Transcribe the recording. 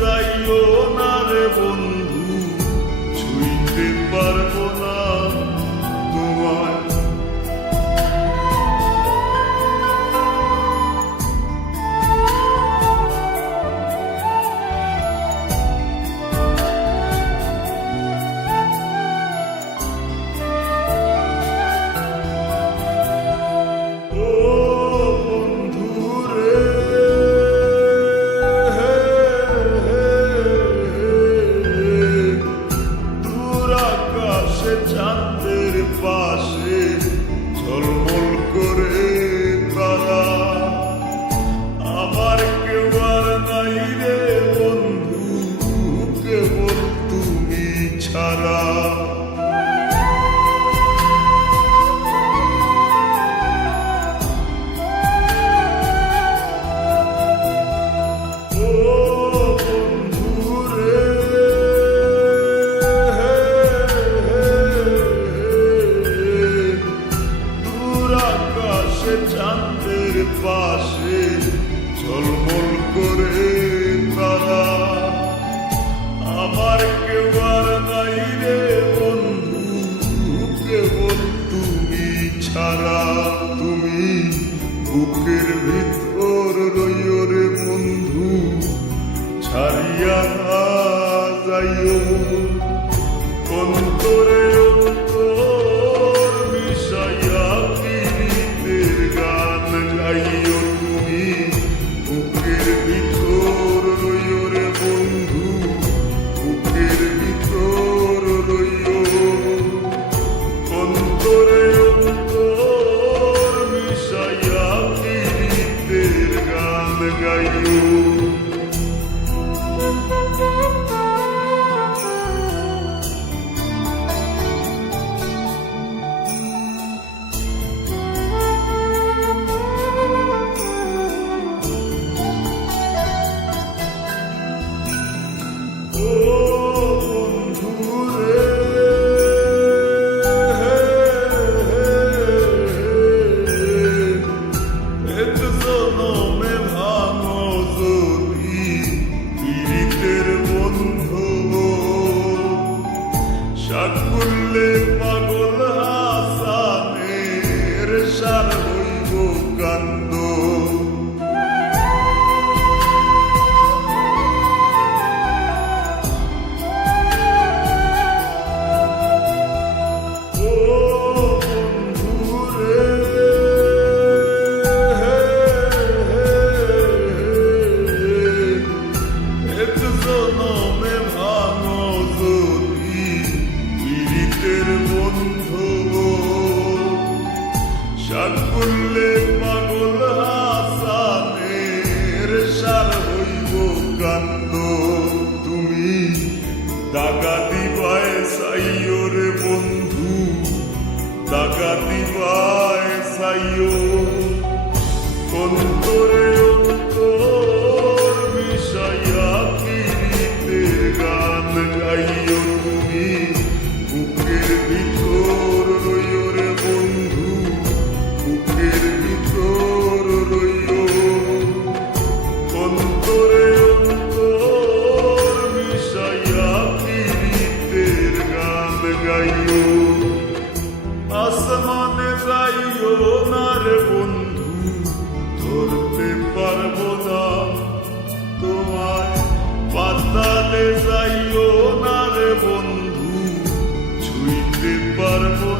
যাইও না রে বন্ধু, ছুঁইতে পারবো না তোমায়। চাঁদের পাশে ঝলমল করে তারা, আমার কেউ আর নাই রে বন্ধু, কেবল তুমি ছাড়া। চাঁদের পাশে ঝলমল করে তারা, আমার কেউ আর নাই রে বন্ধু, কেবল তুমি ছাড়া। তুমি বুকের ভিতর রইও রে বন্ধু, ছাড়িয়া না যাইও। অন্তরে অন্তর মিশাইয়া পীড়িতের গান গাইও। তুমি বুকের ভিতর রইও রে বন্ধু, বুকের ভিতর রইও। অন্তরে অন্তর মিশাইয়া পীড়িতের গান গাইও। সাকুল্লে পাগল হাসানের সার হইব কান্দ। সাকুল্লে পাগল হাসানের সার হইব কান্দ। তুমি দাগা দিবায় সাইও রে বন্ধু, দাগা দিবায় সাইও। অন্তরে অন্তর মিশাইয়া পীড়িতের গান গাইও। তুমি বুকের ভিতর রইও রে বন্ধু, বুকের ভিতর রইও। অন্তরে অন্তর মিশাইয়া পীড়িতের গান গাইও। আসমানে যাইও না রে বন্ধু, ধরতে পারবো না তোমায়। পাতালে যাইও না রে বন্ধু, ছুঁইতে পারবো